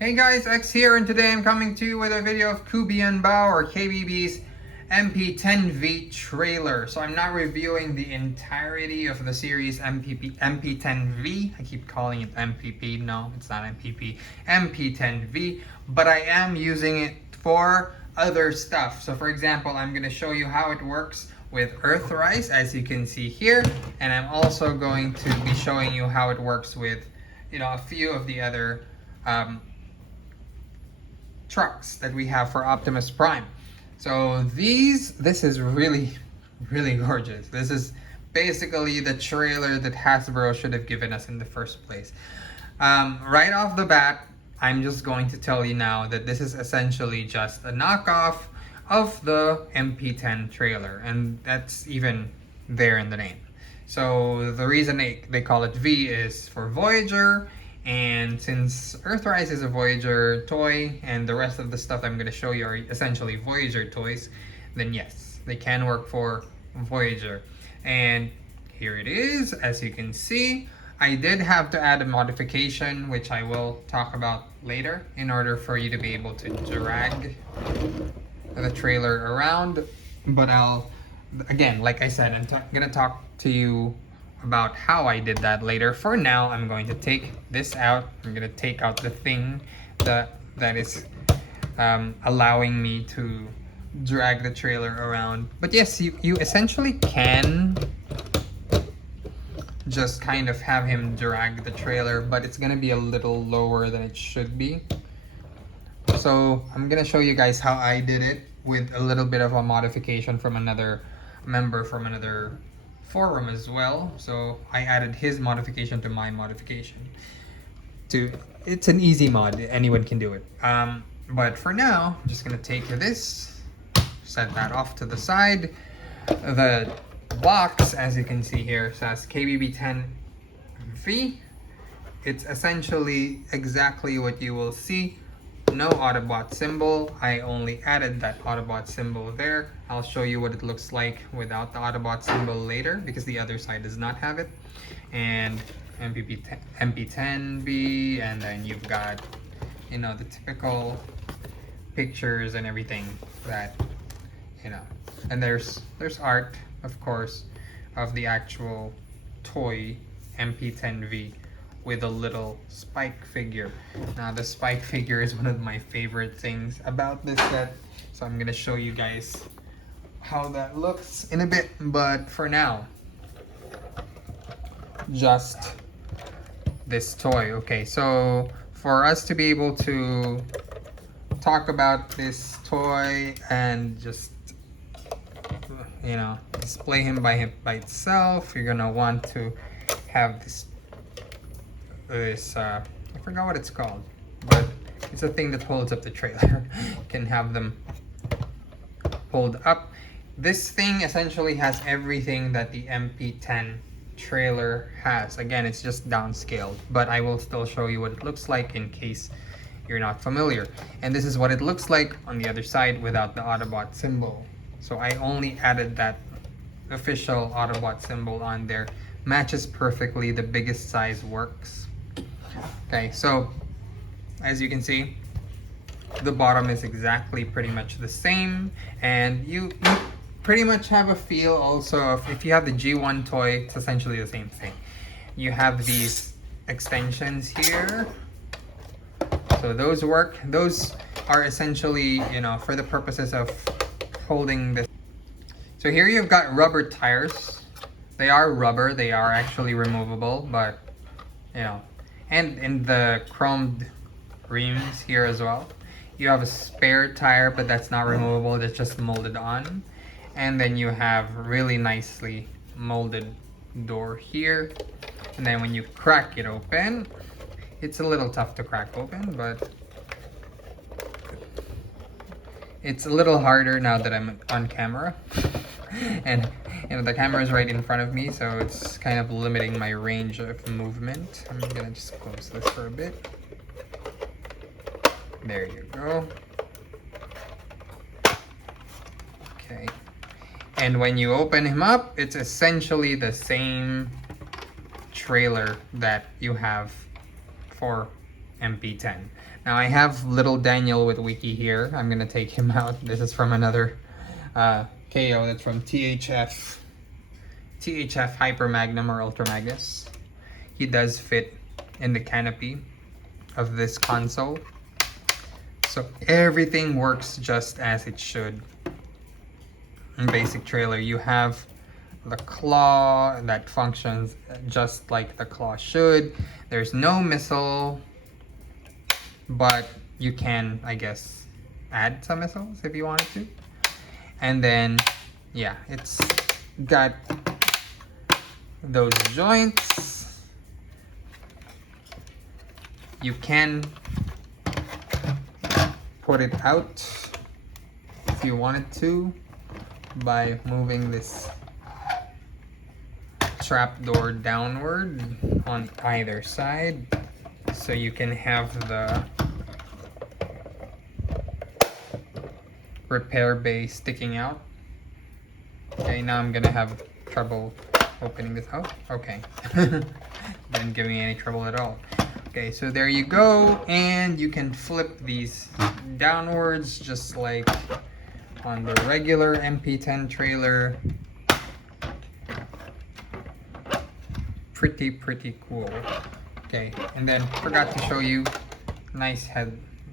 Hey guys, X here, and today I'm coming to you with a video of KBB MP or KBB's MP10v trailer. So I'm not reviewing the entirety of the series MP10v. I keep calling it MPP. No, it's not MPP. MP10v, but I am using it for other stuff. So for example, I'm going to show you how it works with Earthrise, as you can see here, and I'm also going to be showing you how it works with, a few of the other trucks that we have for Optimus Prime. So this is really gorgeous. This is basically the trailer that Hasbro should have given us in the first place. Right off the bat, I'm just going to tell you now that this is essentially just a knockoff of the MP10 trailer, and that's even there in the name. So the reason they call it V is for Voyager, and since Earthrise is a Voyager toy and the rest of the stuff I'm going to show you are essentially Voyager toys, then yes, they can work for Voyager. And here it is, as you can see. I did have to add a modification, which I will talk about later, in order for you to be able to drag the trailer around. But again, like I said, I'm going to talk to you about how I did that later. For now, I'm going to take this out. I'm going to take out the thing that is allowing me to drag the trailer around. But yes, you essentially can just kind of have him drag the trailer, but it's going to be a little lower than it should be. So I'm going to show you guys how I did it with a little bit of a modification from another member from another forum as well. So I added his modification to my modification. It's an easy mod, anyone can do it. But for now, I'm just gonna take this, set that off to the side. The box, as you can see here, says KBB 10v. It's essentially exactly what you will see. No Autobot symbol. I only added that Autobot symbol there. I'll show you what it looks like without the Autobot symbol later, because the other side does not have it. And MP10v, and then you've got, the typical pictures and everything that, and there's art, of course, of the actual toy MP10v with a little Spike figure. Now the Spike figure is one of my favorite things about this set, so I'm gonna show you guys how that looks in a bit, but for now, just this toy. Okay, so for us to be able to talk about this toy and just display him by itself, you're gonna want to have this I forgot what it's called, but it's a thing that holds up the trailer. You can have them pulled up. This thing essentially has everything that the MP10 trailer has. Again, it's just downscaled, but I will still show you what it looks like in case you're not familiar. And this is what it looks like on the other side without the Autobot symbol. So I only added that official Autobot symbol on there. Matches perfectly, the biggest size works. Okay, so as you can see, the bottom is exactly pretty much the same, and you pretty much have a feel also of, if you have the G1 toy, it's essentially the same thing. You have these extensions here, so those work. Those are essentially, for the purposes of holding this. So here you've got rubber tires. They are rubber, they are actually removable, but and in the chromed rims here as well. You have a spare tire, but that's not removable, that's just molded on. And then you have really nicely molded door here. And then when you crack it open, it's a little tough to crack open, but it's a little harder now that I'm on camera. And the camera is right in front of me, so it's kind of limiting my range of movement. I'm gonna just close this for a bit. There you go. Okay. And when you open him up, it's essentially the same trailer that you have for MP10. Now I have little Daniel with Wiki here. I'm gonna take him out. This is from another KO. That's from THF Hyper Magnum or Ultra Magnus. He does fit in the canopy of this console. So everything works just as it should. In basic trailer, you have the claw that functions just like the claw should. There's no missile, but you can, I guess, add some missiles if you wanted to. And then, yeah, it's got those joints. You can put it out if you wanted to by moving this trapdoor downward on either side, so you can have the repair bay sticking out. Okay, now I'm gonna have trouble opening this. Oh, okay. Didn't give me any trouble at all. Okay, so there you go, and you can flip these downwards just like on the regular MP10 trailer. Pretty cool. Okay, and then forgot to show you nice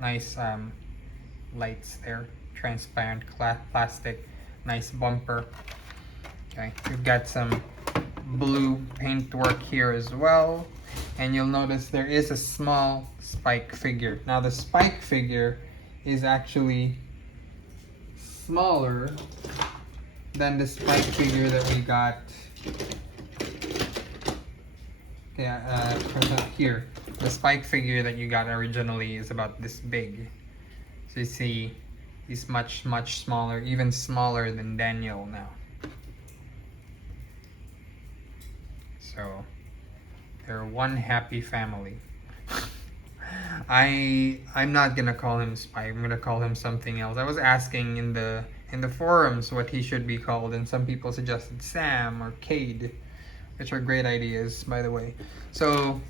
lights there, transparent plastic, nice bumper. Okay, we've got some blue paintwork here as well, and you'll notice there is a small spike figure. Now the spike figure is actually smaller than the spike figure that we got here. The spike figure that you got originally is about this big. So you see he's much smaller, even smaller than Daniel now. So they're one happy family. I'm not gonna call him Spike. I'm gonna call him something else. I was asking in the forums what he should be called, and some people suggested Sam or Cade, which are great ideas, by the way. So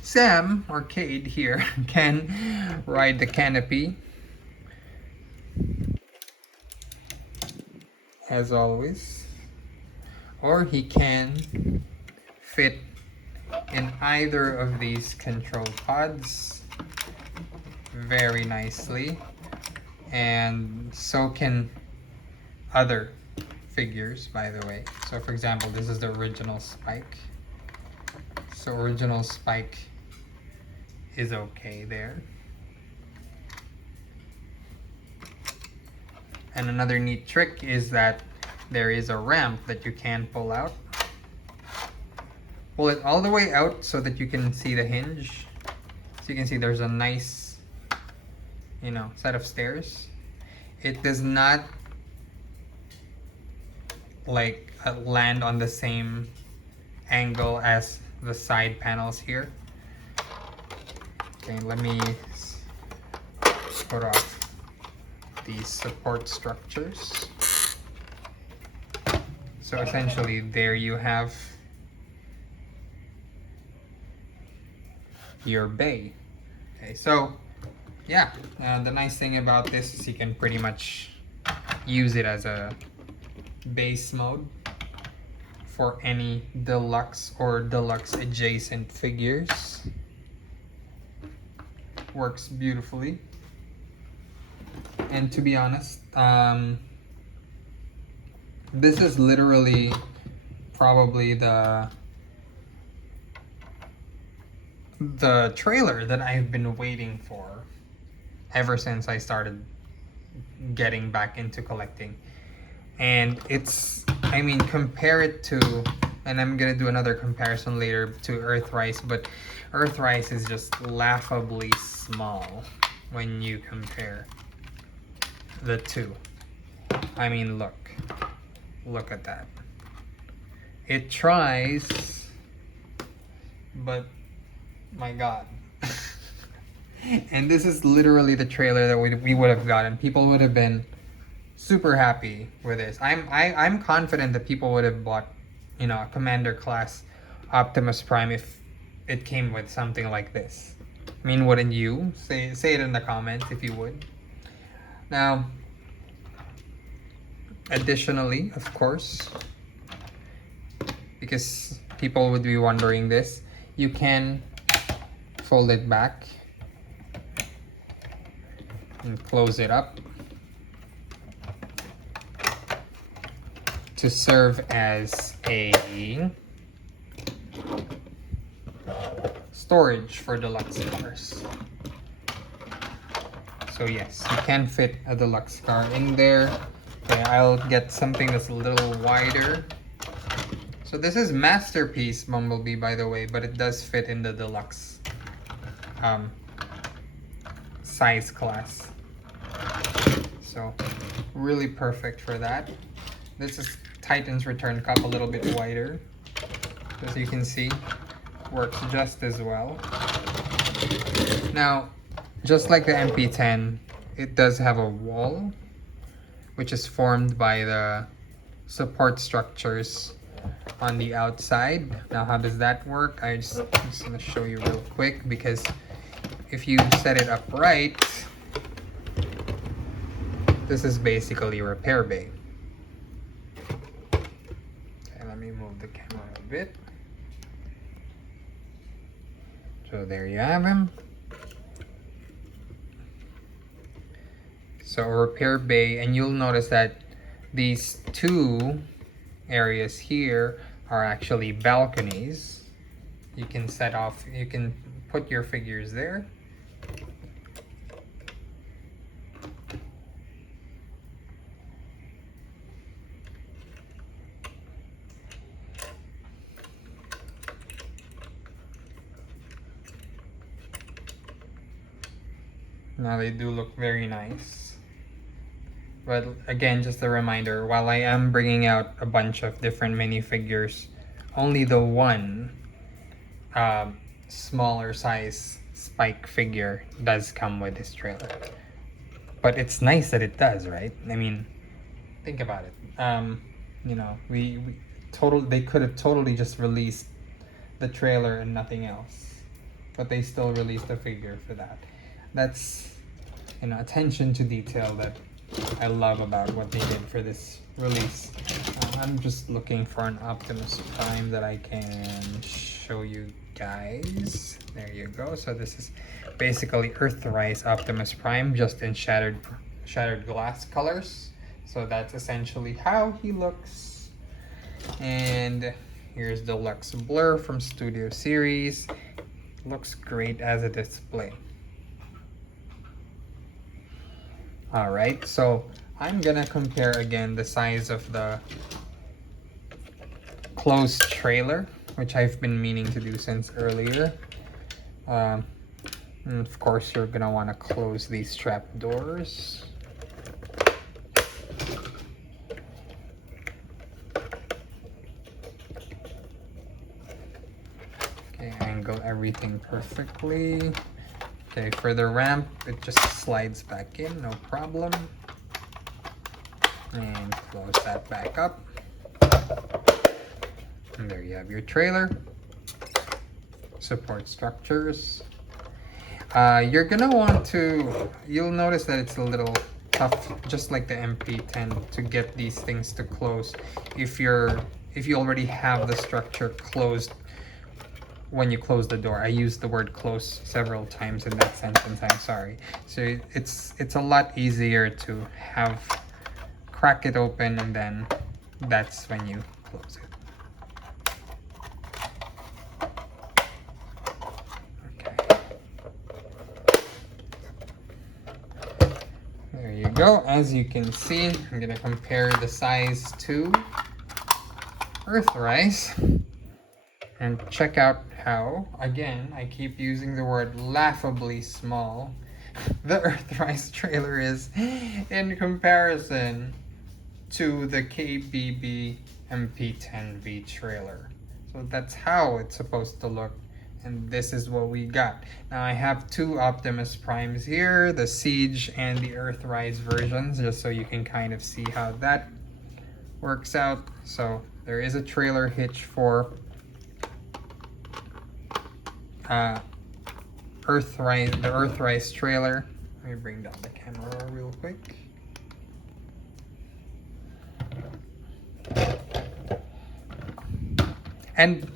Sam or Cade here can ride the canopy as always, or he can fit in either of these control pods very nicely, and so can other figures, by the way. So for example, this is the original Spike. So original Spike is okay there. And another neat trick is that there is a ramp that you can pull out. Pull it all the way out so that you can see the hinge. So you can see there's a nice, set of stairs. It does not land on the same angle as the side panels here. Okay, let me put off these support structures. So essentially there you have your bay. Okay, so yeah, the nice thing about this is you can pretty much use it as a base mode for any deluxe or deluxe adjacent figures. Works beautifully. And to be honest, this is literally probably the trailer that I've been waiting for ever since I started getting back into collecting. And it's, compare it to, and I'm gonna do another comparison later to Earthrise, but Earthrise is just laughably small when you compare the two. Look at that. It tries, but my God. And this is literally the trailer that we would have gotten. People would have been super happy with this. I'm confident that people would have bought, a Commander class Optimus Prime if it came with something like this. I mean, wouldn't you? Say it in the comments if you would. Now, additionally, of course, because people would be wondering this, you can fold it back and close it up to serve as a storage for deluxe cars. So yes, you can fit a deluxe car in there. Okay, I'll get something that's a little wider. So this is Masterpiece Bumblebee, by the way, but it does fit in the deluxe size class. So really perfect for that. This is Titan's Return Cup, a little bit wider. As you can see, works just as well. Now, just like the MP10, it does have a wall, which is formed by the support structures on the outside. Now, how does that work? I'm just going to show you real quick, because if you set it up right, this is basically a repair bay. Okay, let me move the camera a bit. So there you have him. So a repair bay, and you'll notice that these two areas here are actually balconies. You can set off, you can put your figures there. Now they do look very nice. But again, just a reminder, while I am bringing out a bunch of different minifigures, only the one smaller size Spike figure does come with this trailer. But it's nice that it does, right? I mean, think about it. You know, they could have totally just released the trailer and nothing else, but they still released a figure for that. That's, you know, attention to detail that I love about what they did for this release. I'm just looking for an Optimus Prime that I can show you guys. There you go. So this is basically Earthrise Optimus Prime, just in shattered glass colors. So that's essentially how he looks. And here's Deluxe Blur from Studio Series. Looks great as a display. Alright, so I'm gonna compare again the size of the closed trailer, which I've been meaning to do since earlier. And of course, you're gonna want to close these trap doors. Okay, angle everything perfectly. Okay, for the ramp, it just slides back in, no problem. And close that back up. And there you have your trailer. Support structures. You're gonna want to, you'll notice that it's a little tough, just like the MP10, to get these things to close if you already have the structure closed. When you close the door, I used the word close several times in that sentence, I'm sorry. So it's a lot easier to crack it open, and then that's when you close it. Okay. There you go. As you can see, I'm gonna compare the size to Earthrise. And check out how, again, I keep using the word laughably small, the Earthrise trailer is in comparison to the KBB MP10v trailer. So that's how it's supposed to look, and this is what we got. Now I have two Optimus Primes here, the Siege and the Earthrise versions, just so you can kind of see how that works out. So there is a trailer hitch for Earthrise, the Earthrise trailer. Let me bring down the camera real quick. And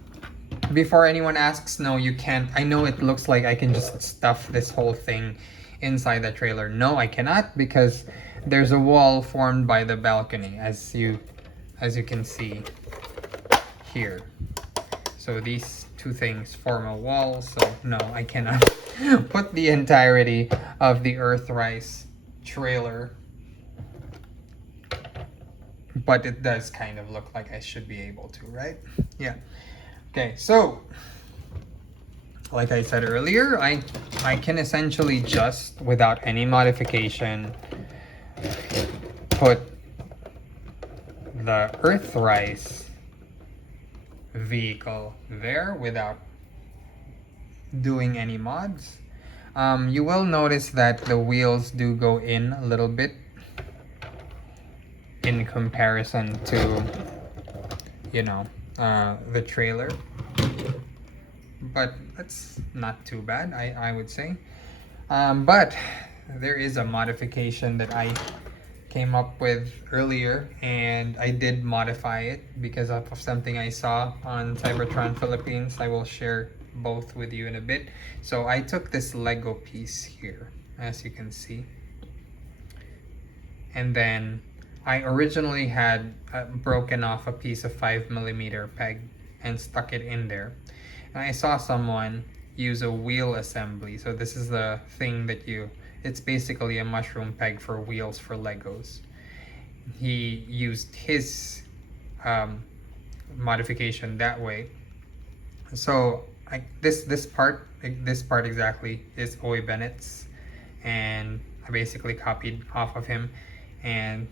before anyone asks, no, you can't. I know it looks like I can just stuff this whole thing inside the trailer. No, I cannot, because there's a wall formed by the balcony, as you can see here. So these two things form a wall, so no, I cannot put the entirety of the Earthrise trailer. But it does kind of look like I should be able to, right? Yeah. Okay, so like I said earlier, I can essentially just, without any modification, put the Earthrise vehicle there without doing any mods. You will notice that the wheels do go in a little bit in comparison to, you know, the trailer, but that's not too bad, I would say. But there is a modification that I came up with earlier, and I did modify it because of something I saw on Cybertron Philippines. I will share both with you in a bit. So I took this Lego piece here, as you can see, and then I originally had broken off a piece of 5mm peg and stuck it in there. And I saw someone use a wheel assembly. So this is the thing that it's basically a mushroom peg for wheels for Legos. He used his modification that way. So this part exactly is Owe Bennett's, and I basically copied off of him, and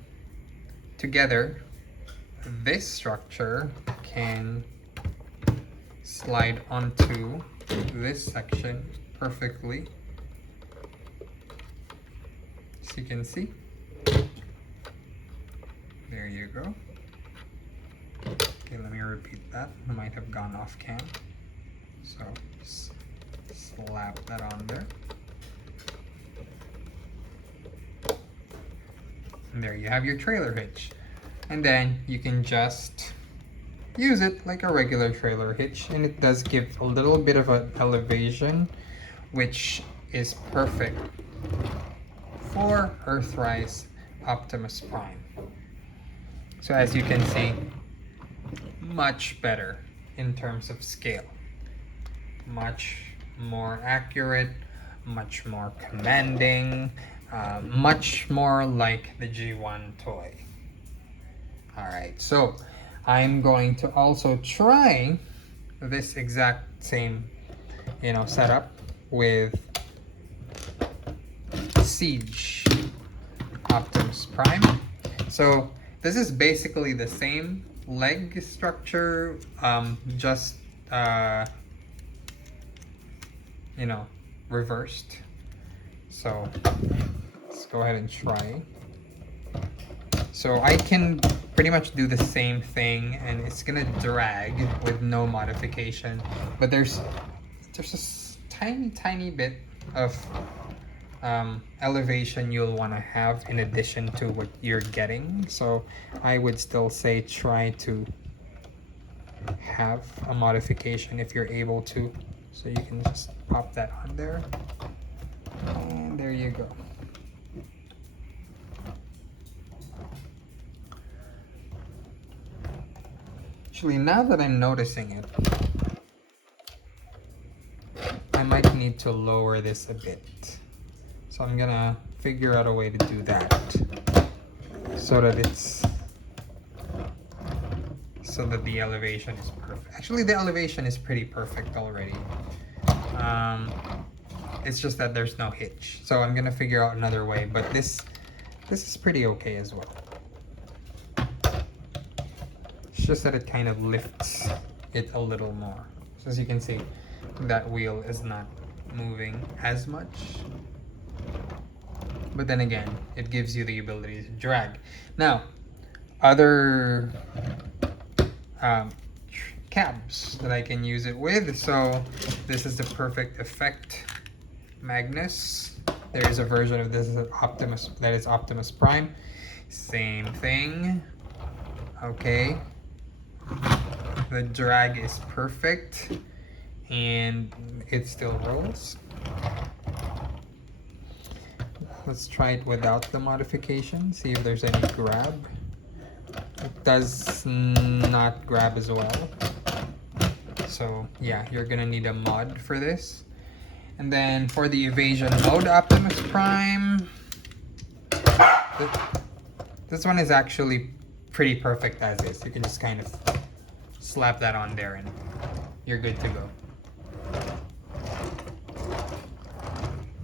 together this structure can slide onto this section perfectly, as you can see. There you go. Okay, let me repeat that. I might have gone off cam. So just slap that on there. And there you have your trailer hitch. And then you can just use it like a regular trailer hitch, and it does give a little bit of an elevation, which is perfect for Earthrise Optimus Prime. So as you can see, much better in terms of scale. Much more accurate, much more commanding, much more like the G1 toy. Alright, so I'm going to also try this exact same, setup with Siege Optimus Prime. So this is basically the same leg structure, just reversed. So let's go ahead and try. So I can pretty much do the same thing, and it's gonna drag with no modification, but there's a tiny bit of elevation you'll want to have in addition to what you're getting. So I would still say try to have a modification if you're able to. So you can just pop that on there, and there you go. Actually, now that I'm noticing it, I might need to lower this a bit. So I'm gonna figure out a way to do that so that the elevation is perfect. Actually, the elevation is pretty perfect already. It's just that there's no hitch. So I'm gonna figure out another way, but this is pretty okay as well. It's just that it kind of lifts it a little more. So as you can see, that wheel is not moving as much. But then again, it gives you the ability to drag. Now, other cabs that I can use it with. So this is the perfect effect Magnus. There is a version of this Optimus that is Optimus Prime. Same thing. Okay. The drag is perfect and it still rolls. Let's try it without the modification, see if there's any grab. It does not grab as well. So yeah, you're gonna need a mod for this. And then for the evasion mode Optimus Prime, this one is actually pretty perfect as is. You can just kind of slap that on there and you're good to go.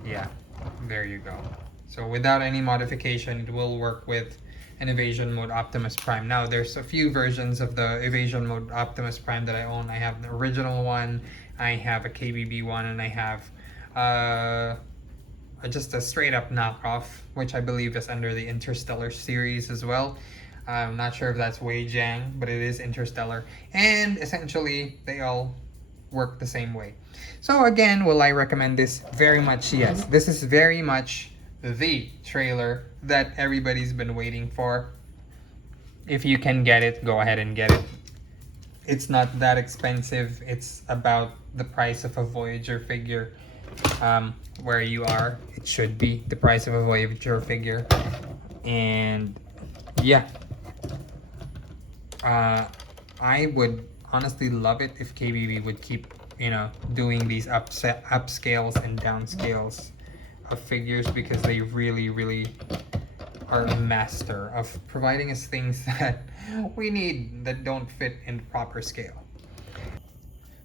Yeah, there you go. So without any modification, it will work with an evasion mode Optimus Prime. Now there's a few versions of the evasion mode Optimus Prime that I own. I have the original one, I have a KBB one, and I have just a straight up knockoff, which I believe is under the Interstellar series as well. I'm not sure if that's Weijang, but it is Interstellar. And essentially, they all work the same way. So again, will I recommend this? Very much yes. This is very much the trailer that everybody's been waiting for. If you can get it, go ahead and get it. It's not that expensive. It's about the price of a Voyager figure. Where you are, it should be the price of a Voyager figure. And yeah, I would honestly love it if KBB would keep, you know, doing these upscales and downscales of figures, because they really are a master of providing us things that we need that don't fit in proper scale.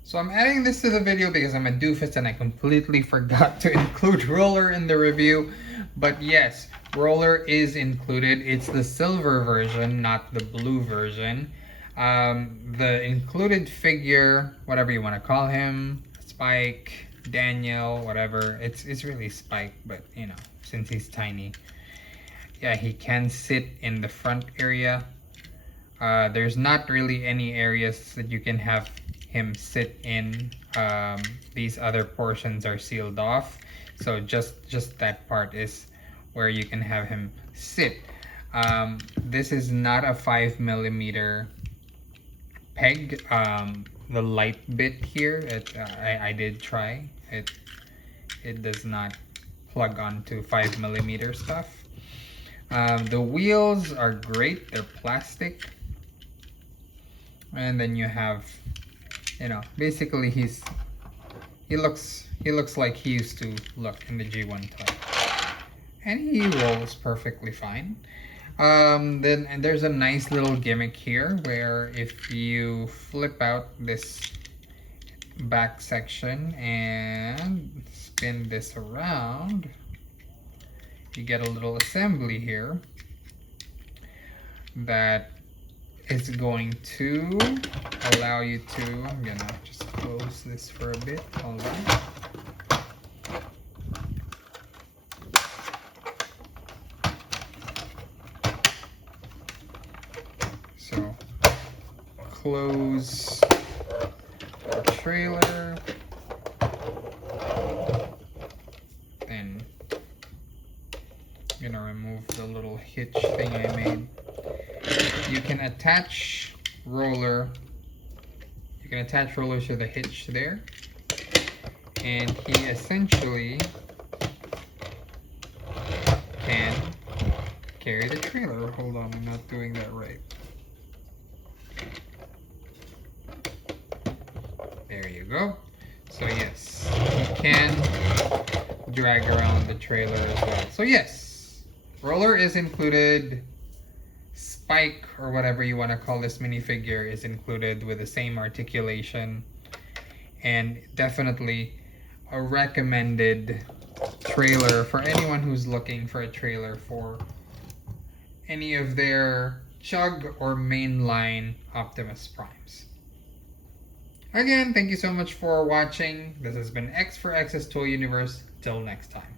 So I'm adding this to the video because I'm a doofus and I completely forgot to include Roller in the review. But yes, Roller is included. It's the silver version, not the blue version. The included figure, whatever you want to call him, Spike, Daniel, whatever. It's really Spike, but you know, since he's tiny. Yeah, he can sit in the front area. There's not really any areas that you can have him sit in. These other portions are sealed off, so just that part is where you can have him sit. This is not a 5mm peg. The light bit here, I did try it. It does not plug onto 5mm stuff. The wheels are great, they're plastic. And then you have, you know, basically he looks like he used to look in the G1 toy. And he rolls perfectly fine. And there's a nice little gimmick here where if you flip out this back section and spin this around, you get a little assembly here that is going to allow you to, I'm gonna just close this for a bit, hold on. So close the trailer, then I'm gonna remove the little hitch thing I made. You can attach Roller. You can attach Roller to the hitch there, and he essentially can carry the trailer. Hold on, I'm not doing that right. There you go. So yes, he can drag around the trailer as well. So yes, Roller is included. Spike, or whatever you want to call this minifigure, is included with the same articulation, and definitely a recommended trailer for anyone who's looking for a trailer for any of their Chug or Mainline Optimus Primes. Again, thank you so much for watching. This has been X for X's Toy Universe. Till next time.